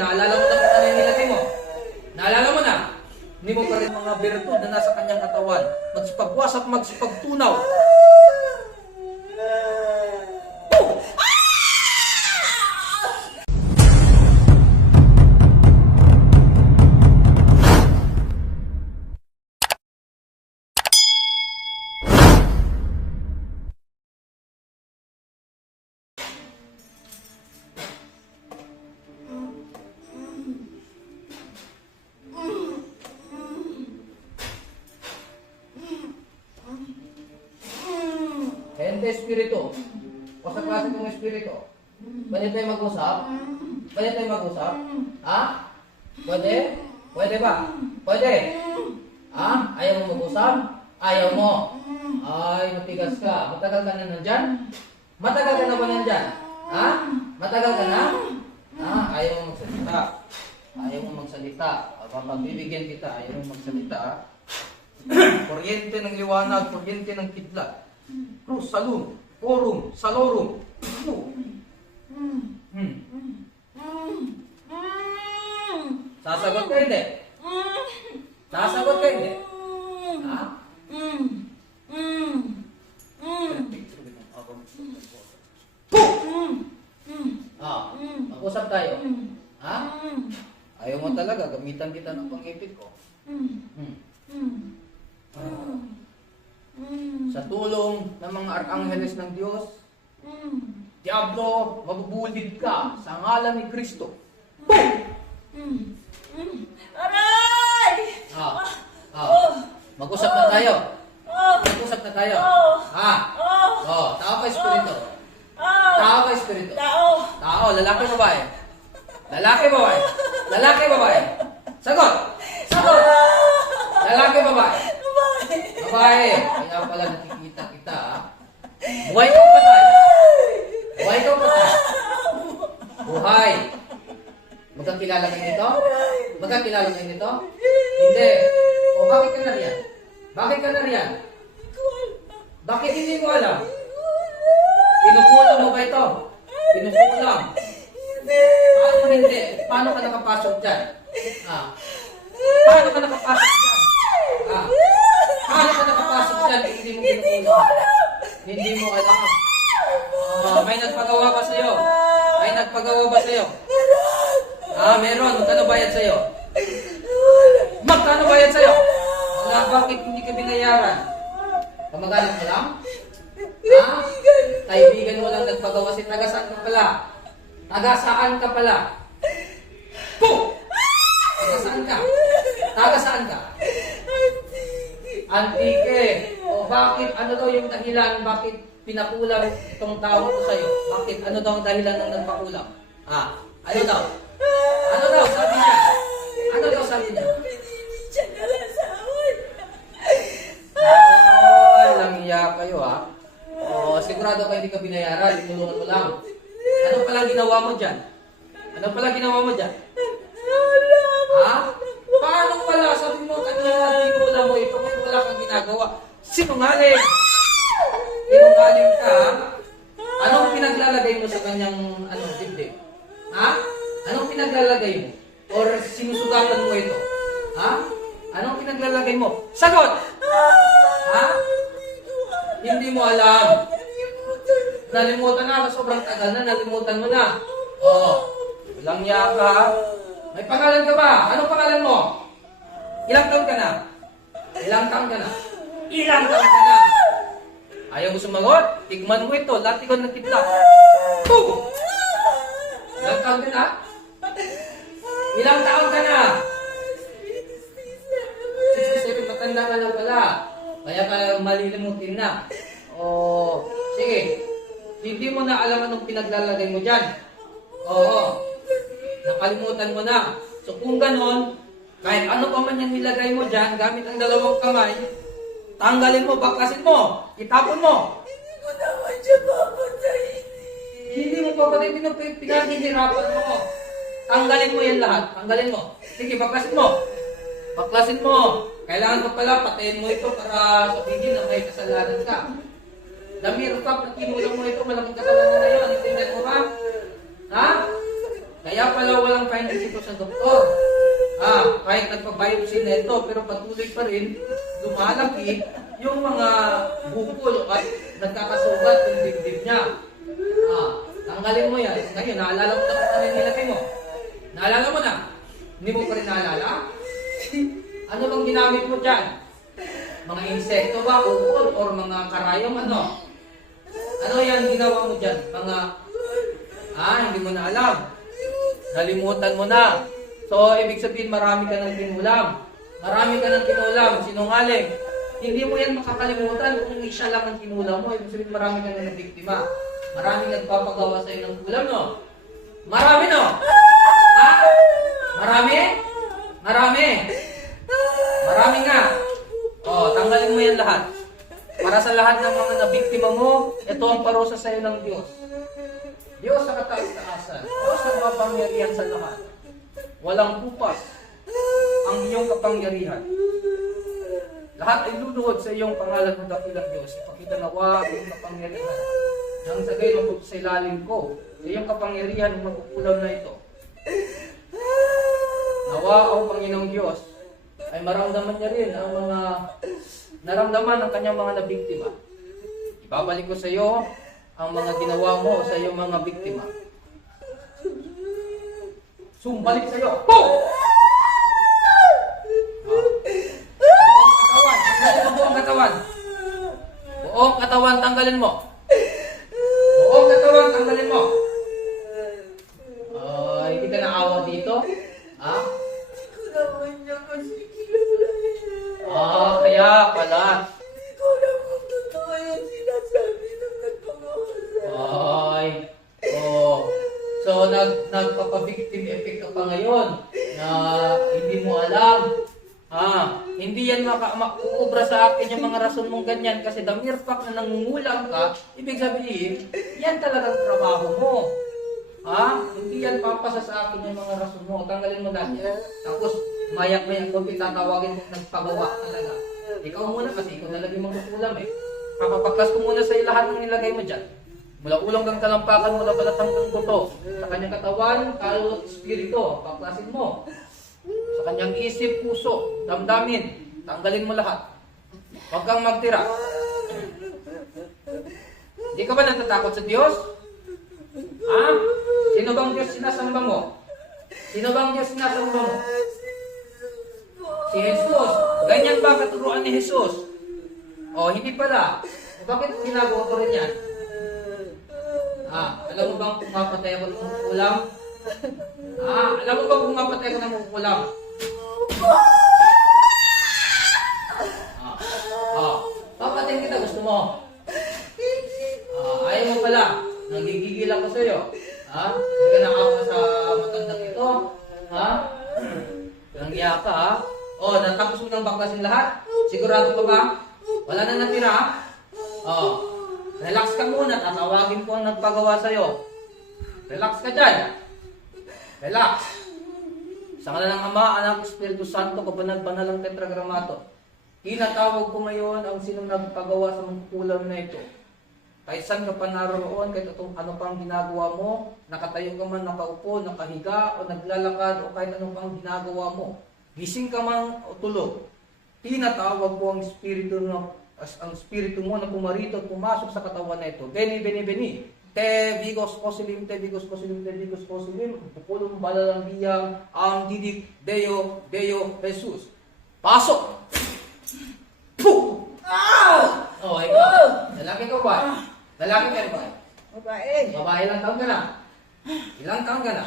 naalala mo na kung ano yung nilagay mo. Naalala mo na. Hindi mo pa rin mga bertud na nasa kanyang katawan. Magsipagwas at magsipagtunaw. O sa klase kong espiritu. Pwede tayo mag-usap? Pwede tayo mag-usap? Ha? Pwede? Pwede ba? Pwede? Ha? Ayaw mo mag-usap? Ayaw mo? Ay, matigas ka. Matagal ka na nandyan? Matagal ka na ba nandyan? Ha? Matagal ka na? Ha? Ayaw mo magsalita. Ayaw mo magsalita. Papagbibigyan kita. Ayaw mo magsalita. ha? kuryente ng liwanag, kuryente ng kidlat. Cruz, salum, forum, salorum. Sasagot ka hindi? Sasagot ka hindi? Ha? Ah, mag-usap tayo. Ha? Ayaw mo talaga, gamitan kita ng pangipit ko. Hmm. Sa tulong ng mga arkangeles ng Diyos, Diablo, mabubulid ka sa ngalan ni Kristo. Aray! Ah, ah. Mag-usap na tayo. Oh! Mag-usap na tayo. Oh! Ha? Oh! Oh, tao ka espiritu. Oh! Tao ka espiritu. Tao! Tao, lalaki babae. Lalaki babae. Lalaki babae. Sagot. Sagot. Lalaki babae. Babae. Kaya pala nakikita kita. Buhay ka o patay. Buhay ka o patay. Buhay. Magkakilala kayo nito? Magkakilala kayo nito? Hindi. O bakit ka na riyan? Bakit ka na riyan? Bakit hindi mo alam? Pinukulang mo ba ito? Pinukulang. Paano hindi? Paano ka nakapasok dyan? Ah. Paano ka nakapasok dyan? Ah. Paano ka nakapasok dyan? kung Hindi mo pinukulang. Hindi mo alam. Ah, may nagpagawa ba sa'yo? May nagpagawa ba sa'yo? Ah, meron. Magkano bayad sa'yo? Magkano bayad sa'yo? Wala, bakit hindi ka binayaran? Kamag-anak mo lang? Ha? Kaibigan mo lang nagpagawa si taga saan ka pala? Taga saan ka pala? Po! Taga saan ka? Taga saan ka? Antike. O bakit? Ano daw yung dahilan? Bakit pinakulang itong tao ko sa'yo? Bakit? Ano daw ang dahilan ng nagpakulang? Ah, ano daw? Ano daw sabi niya? Ano daw sabi niya? Ay, lang iya kayo ha. O, sigurado ka hindi ka binayaran, tinulungan mo lang. Ano pala ginawa mo dyan? Ano pala ginawa mo dyan? Ha? Paano pala? Sabi mo kanina, tinulungan mo ito, ngayon wala kang ginagawa. Sinungaling! Sinungaling ka? Anong pinaglalagay mo sa kanyang, ano, dibdib? Ha? Anong pinaglalagay mo? Or sinusugatan mo ito? Ha? Anong pinaglalagay mo? Sagot! Ha? Hindi mo alam. Nalimutan na, sobrang tagal na, nalimutan mo na. Oo. Walang niya ka. ha? May pangalan ka ba? Anong pangalan mo? Ilang taon ka na? Ilang taon ka na? Ilang taon ka na? Ayaw mo sumagot? Tigman mo ito. Lahat ikaw kitla. Boom! Ilang taon ka na? Ilang taon ka na? 67, matanda ka lang pala. Kaya ka malilimutin na. O, sige. Hindi mo na alam anong pinaglalagay mo dyan. Oo. Nakalimutan mo na. So kung ganon, kahit ano pa man yung nilagay mo dyan, gamit ang dalawang kamay, tanggalin mo, baklasin mo, itapon mo. Hindi mo pa pati pinag- pinaghihirapan mo. Tanggalin mo yan lahat. Tanggalin mo. Sige, baklasin mo. Baklasin mo. Kailangan ko pala patayin mo ito para sabihin na may kasalanan ka. Damir ka, pag kinulang mo ito, malaking kasalanan na yun. Intindihan mo ba? Ha? Kaya pala walang findings ito sa doktor. Ah, kahit nagpa-biopsy na ito, pero patuloy pa rin lumalaki yung mga bukol at nagkakasugat yung dibdib niya. Ah, tanggalin mo yan. Ngayon, naalala mo na kung nilagay mo. Naalala mo na? Hindi mo pa rin naalala? Ano bang ginamit mo dyan? Mga insekto ba, ukol, or mga karayom, ano? Ano yan ginawa mo dyan? Mga, ah, hindi mo na alam. Nalimutan mo na. So, ibig sabihin, marami ka ng kinulam. Marami ka ng kinulam, sinungaling. Hindi mo yan makakalimutan kung isa lang ang kinulam mo. Ibig sabihin, marami ka ng biktima. Marami nagpapagawa sa iyo ng kulam, no? Marami, no? Ha? Marami? Marami. Marami nga. Oh, tanggalin mo yan lahat. Para sa lahat ng mga nabiktima mo, ito ang parusa sa iyo ng Diyos. Diyos sa kataas-taasan. Diyos sa kapangyarihan sa lahat. Walang kupas ang iyong kapangyarihan. Lahat ay luluhod sa iyong pangalan ng dakilang Diyos. Ipakita nawa ang iyong kapangyarihan. Nang sa gayon sa ilalim ko, sa iyong kapangyarihan ng magkukulam na ito. Nawa ang Panginoong Diyos ay maramdaman niya rin ang mga naramdaman ng kanyang mga nabiktima. Ibabalik ko sa iyo ang mga ginawa mo sa iyong mga biktima. Sumbalik sa iyo. Boom! Buong katawan. Buong katawan, tanggalin mo. Kasi the mere fact na nangungulang ka, ibig sabihin, yan talagang trabaho mo. Ha? Hindi yan papasa sa akin yung mga rason mo. Tanggalin mo dahil. Tapos, mayak-mayak ko tatawagin mong nagpagawa talaga. Ikaw muna kasi ikaw talaga yung magkukulam eh. Papapaklas ko muna sa lahat ng nilagay mo dyan. Mula ulang kang talampakan, mula balat hanggang buto. Sa kanyang katawan, kaluluwa at espiritu, paklasin mo. Sa kanyang isip, puso, damdamin, tanggalin mo lahat. Huwag kang magtira. Hindi ka ba natatakot sa Diyos? Ha? Sino bang Diyos sinasamba mo? Sino bang Diyos sinasamba mo? Si Jesus. Ganyan ba katuruan ni Jesus? O, hindi pala. Bakit ginagawa ko rin yan? Ah, alam mo bang kung mapatay ako ng ulam? Ah, alam mo bang kung mapatay ako ng ulam? Ah, ah, papatay kita, gusto mo? Ah, ayaw mo pala. Nagigigil ako sa'yo. Ha? Hindi ka nakawa sa matandang ito. Ha? Langya ka, ha? Oh, natapos mo ng baklasin lahat? Sigurado ka ba? Wala na natira, ha? Oh, relax ka muna. Tatawagin ko ang nagpagawa sa'yo. Relax ka dyan. Relax. Sa ngala ng Ama, Anak, Espiritu Santo, kabanal-banal ang tetragramato. Tinatawag ko ngayon ang sino nagpagawa sa mga kulam na ito. Kahit saan ka pa naroon, kahit atong ano pang ginagawa mo, nakatayo ka man, nakaupo, nakahiga, o naglalakad, o kahit anong pang ginagawa mo, gising ka man o tulog, tinatawag ko ang espiritu na ang espiritu mo na pumarito at pumasok sa katawan na ito. Beni, beni, beni. Te bigos posilim, te bigos posilim, te bigos posilim. Pupulong balalang biyang, ang didik, Deo, Deo, Jesus. Pasok! Puh! Ah! Oh, ikaw. Lalaki ka ba? Lalaki ka ba? Babae. Babae ilang taon ka na? Ilang taon ka na?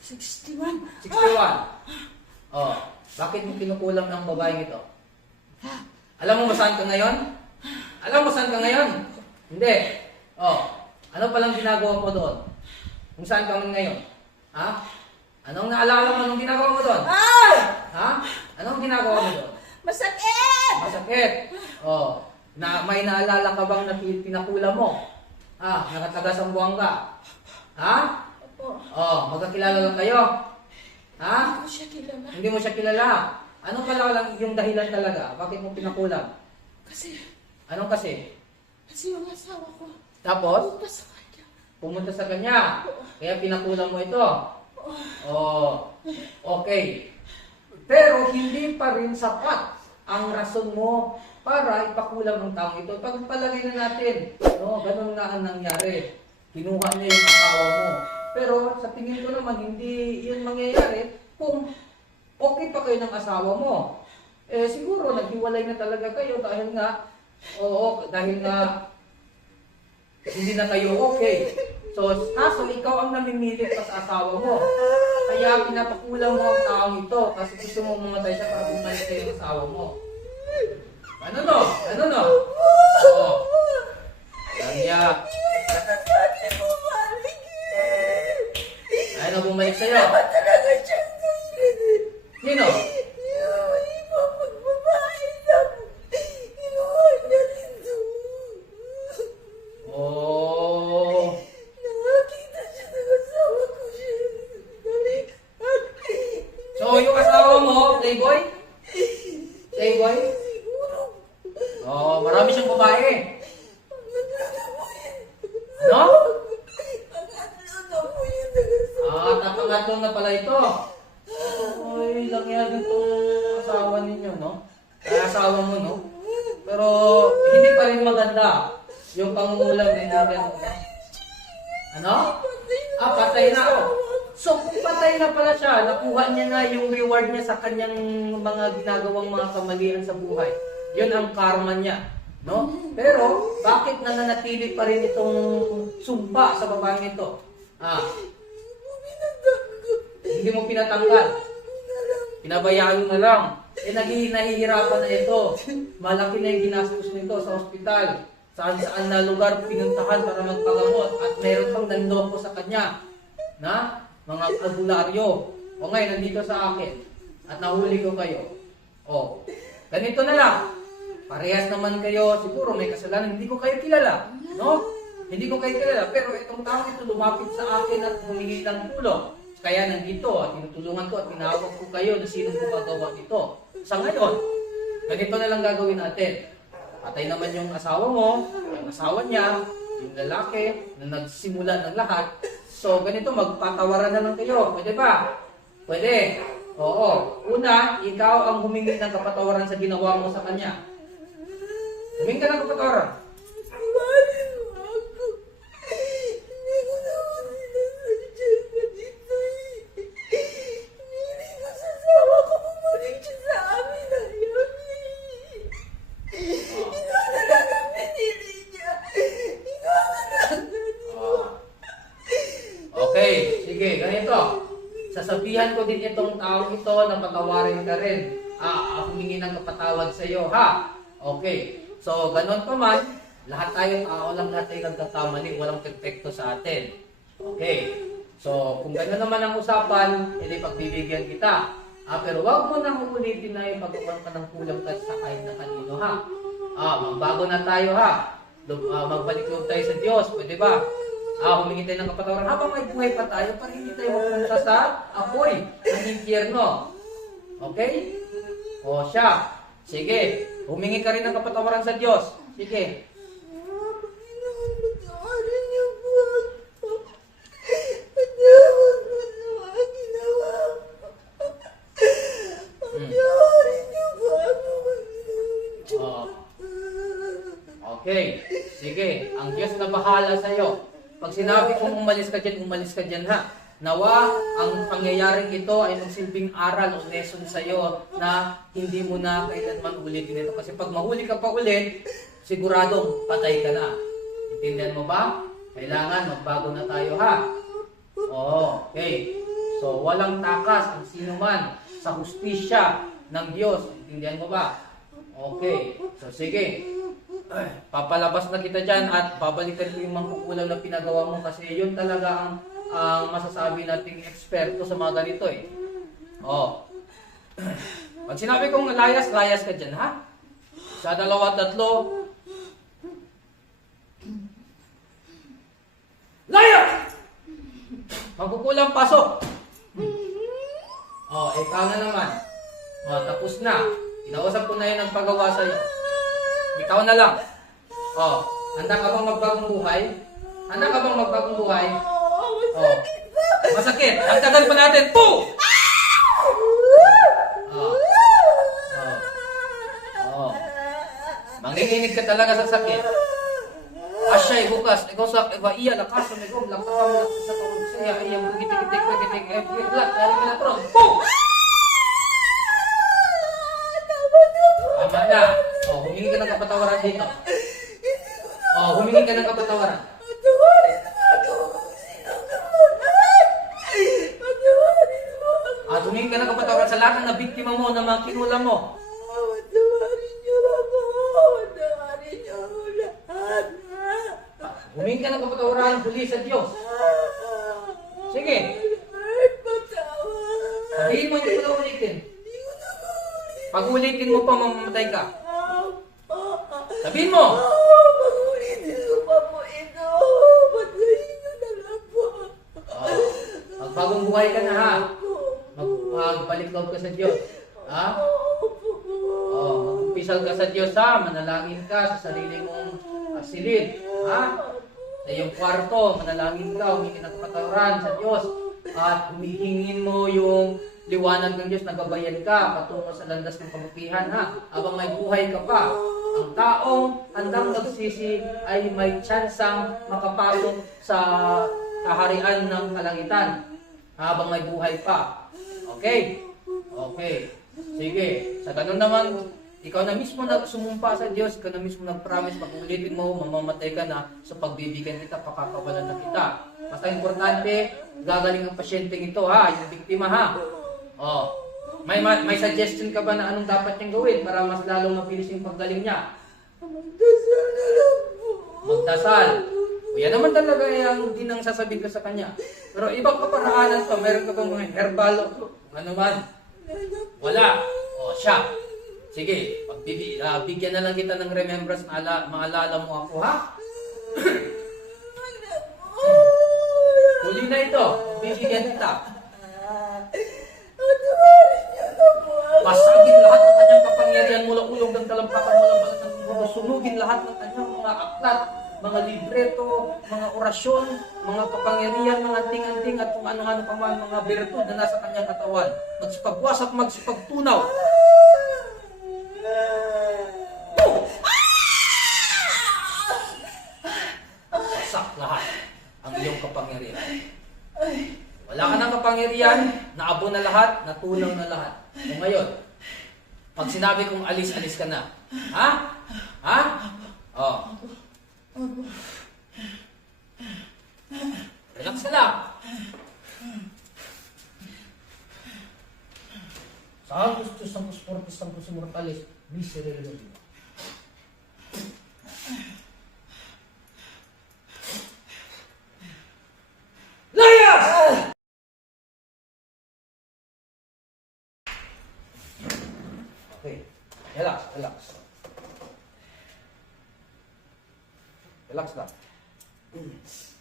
61. 61. Oh, bakit mo kinukulang ng babaeng ito? Alam mo ba saan ka ngayon? Alam mo saan ka ngayon? Hindi. Oh, ano palang ginagawa mo doon? Kung saan ka ngayon? Ha? Anong naalala mo anong ginagawa mo doon? Ay! Ha? Anong ginagawa mo doon? Masakit! Masakit. Oh, na may naalala ka bang na pinakula mo? Ah, nakatagas ang buwang ka. Ha? Opo. Oh, magkakilala lang kayo. Ha? Hindi ko siya kilala. Hindi mo siya kilala. Ano pala lang yung dahilan talaga? Bakit mo pinakulam? Kasi, Anong kasi? kasi yung asawa ko, Tapos, pumunta sa kanya. pumunta sa kanya. Kaya pinakulam mo ito. Oh, okay. Pero hindi pa rin sapat ang rason mo para ipakulam ang tao ito. Pagpalagay na natin, no, ganun nga ang nangyari. Kinuha niya yung asawa mo. Pero sa tingin ko naman, hindi yun mangyayari kung okay pa kayo ng asawa mo. Eh siguro naghiwalay na talaga kayo dahil nga, oo, dahil nga hindi na kayo okay. So, kaso ikaw ang namimilit pa sa asawa mo. Kaya pinapakulang mo ang taong ito kasi gusto mo mamatay siya para bumalik kayo ng asawa mo. Ano no? Ano no? Oo. Kaya, Sinasabi mo, balik eh. ayaw na bumalik sa'yo. Dapat talaga ganyan. Sino? Yung iba pagbabae na kinuha niya rin doon. Oh, Nakakita siya ng asawa ko siya. Balikan. so yung asawa mo, playboy? Playboy? Siguro, Oh, marami siyang babae. pag-atlala mo yan. No? Pag-atlala mo yan ng asawa. Ah, tapangatlo na pala ito. Ay, langyagan tong asawa ninyo, no? Ay, asawa mo, no? Pero, hindi pa rin maganda yung pangungulam din natin. Ano? Ah, patay na ako. So, patay na pala siya, nakuha niya na yung reward niya sa kanyang mga ginagawang mga kamalian sa buhay. Yun ang karma niya. No? Pero, bakit nananatili pa rin itong sumpa sa babaeng ito? Ah, hindi mo pinatanggal. Pinabayaan mo na lang. Eh, nahihirapan na ito. Malaki na yung ginastos nito sa ospital. Saan saan na lugar pinuntahan para magpagamot. At meron pang nanloko sa kanya. Na? Mga albularyo. O ngayon, nandito sa akin. At nahuli ko kayo. O, ganito na lang. Parehas naman kayo, siguro may kasalanan. Hindi ko kayo kilala. No? Hindi ko kayo kilala. Pero itong tao ito lumapit sa akin at humingi ng tulong. Kaya nandito at tinutulungan ko at tinawag ko kayo na sino gumagawa nito. Sa ngayon, ganito na lang gagawin natin. Patay naman yung asawa mo, yung asawa niya, yung lalaki na nagsimula ng lahat. So, ganito, magpatawaran na lang kayo. Pwede ba? Pwede. Oo. Una, ikaw ang humingi ng kapatawaran sa ginawa mo sa kanya. Humingi ka ng kapatawaran. Iwanin mo ako. Hindi ko naman sinasadya na dito eh. Hindi ko sa asawa ko bumalik siya sa amin na yun eh. Ikaw na lang ang pinili niya. Ikaw na lang. Ah. Okay, sige, ganito. Sasabihan ko din itong taong ito na patawarin ka rin. Ah, humingi ng kapatawad sa iyo, ha? Okay. So, ganun pa man, lahat tayo tao lang lahat tayo nagkakamali, walang perfecto sa atin. Okay. So, kung gano'n naman ang usapan, edi pagbibigyan kita. Ah, pero wag mo nang ulitin na yung pagkukuhan ka ng kulang ka sa kahit na kanino, ha? Ah, magbago na tayo, ha? Ah, magbalik loob tayo sa Diyos, pwede ba? Ah, humingi tayo ng kapatawaran habang may buhay pa tayo para hindi tayo mapunta sa apoy ng impyerno. Okay? O siya. Sige. Humingi ka rin ng kapatawaran sa Diyos. Sige. Oh. Okay. Sige. Ang Diyos na bahala sa iyo. Pag sinabi kong umalis ka dyan, umalis ka dyan ha. Nawa, ang pangyayaring ito ay magsilbing aral o lesson sa iyo na hindi mo na kailanman ulitin ito. Kasi pag mahuli ka pa ulit, siguradong patay ka na. Intindihan mo ba? Kailangan magbago na tayo ha. Oo, okay. So, walang takas ang sino man sa hustisya ng Diyos. Intindihan mo ba? Okay. So, sige. Ay, papalabas na kita dyan at babalikan ko yung mangkukulam na pinagawa mo kasi yun talaga ang, ang masasabi nating eksperto sa mga ganito eh. Oh. Pag sinabi kong layas, layas ka dyan, ha? Sa dalawa, tatlo. Layas! Magkukulang pasok. Oh, ikaw na naman. Oh, tapos na. Inausap ko na yun ang paggawa sa'yo. Ikaw na lang. Oh, handa ka bang magbagong buhay? Handa ka bang magbagong buhay? Oh. masakit. Masakit. Dagdagan pa natin. Po! Oh. Oh. Manginginig ka talaga sa sakit. Asya, bukas. Ikaw sa, ikaw iya, lakas. Ikaw, lakas ka mo sa kawag siya. Iya, gitik-gitik, gitik, eh, bigla. Kaya rin na tron. Po! Tama na. Ka ng kapatawaran dito. Oh, humingi ka ng kapatawaran. At humingi ka ng kapatawaran sa lahat ng nabiktima mo na mga kinulam mo. Humingi ka ng kapatawaran ng pulis at Diyos. Sige. Sabihin mo, hindi ko na ulitin. Pag ulitin mo pa, mamamatay ka. Sabihin mo! Oh, pa po ito. Patayin na lang po. Oh, magbagong buhay ka na ha. Mag, magpalikod ka sa Diyos. Ha? Oh, magpisal ka sa Diyos ha. Manalangin ka sa sarili mong ah, silid. Ha? Sa iyong kwarto, manalangin ka, humingi ng kapatawaran sa Diyos. At humihingin mo yung liwanag ng Diyos, nagabayan ka patungo sa landas ng kabutihan ha. Habang may buhay ka pa, ang taong handang nagsisi ay may tsansang makapasok sa kaharian ng kalangitan habang may buhay pa. Okay? Okay. Sige. Sa ganun naman, ikaw na mismo na sumumpa sa Diyos, ikaw na mismo nag-promise, pag ulitin mo, mamamatay ka na sa pagbibigyan kita, pakakawalan na kita. Basta importante, gagaling ang pasyenteng ito ha, yung biktima ha. Oh. May ma- may suggestion ka ba na anong dapat niyang gawin para mas lalong mabilis yung paggaling niya? Magdasal na lang po. Magdasal. O yan naman talaga yung din ang sasabihin ko sa kanya. Pero ibang kaparaanan to, meron ka bang mga herbal o ano man? Wala. O siya. Sige, pagbibi, ah, bigyan na lang kita ng remembrance, maala, maalala mo ako ha? Huli na ito, bibigyan kita. Patawarin niyo na Pasagin lahat ng kanyang kapangyarihan mula ulong ng talampakan mula balat ng mundo. Sunugin lahat ng kanyang mga aklat, mga libreto, mga orasyon, mga kapangyarihan, mga ting-anting at kung ano-ano pa man mga bertud na nasa kanyang katawan. Magsipagwas at magsipagtunaw. Wasak lahat ang iyong kapangyarihan. Wala ka ng kapangyarihan, naabo na lahat, natunaw na lahat. Sinabi kong alis, alis ka na. Ha? Oh. Relax ka lang. Santos to Santos Fortes Santos Immortales, miserere Dio. Layas! Okay. Relax, relax. Relax lang. Relax.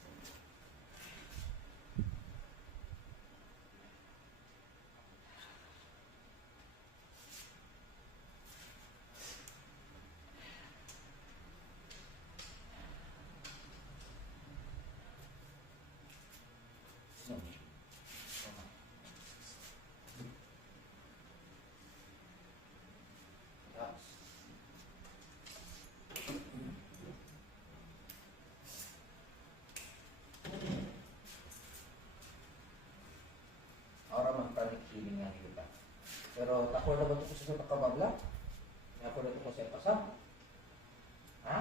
Ahora mag-panic healing nga kita. Pero ako na ba ito sa takabagla? May ako na ito sa pasam? Ha?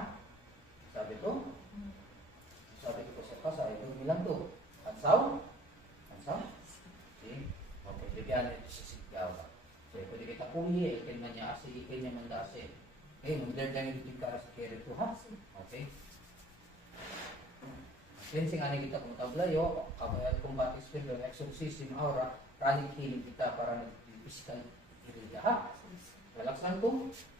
Sabi ko? Sabi ko sa pasa, ito bilang to. Ansaw? Ansaw? See? Okay, bigyan ito sa sigaw. So, pwede kita kuhi, ikin man niya asi, ikin niya man dasi. Okay, mag-learn lang yung ka sa kere to, ha? Okay? Cleansing ani kita kung tablayo, kabayat combat spell, exorcism aura, pranic healing kita para nag-physical area, ha? Relax lang to.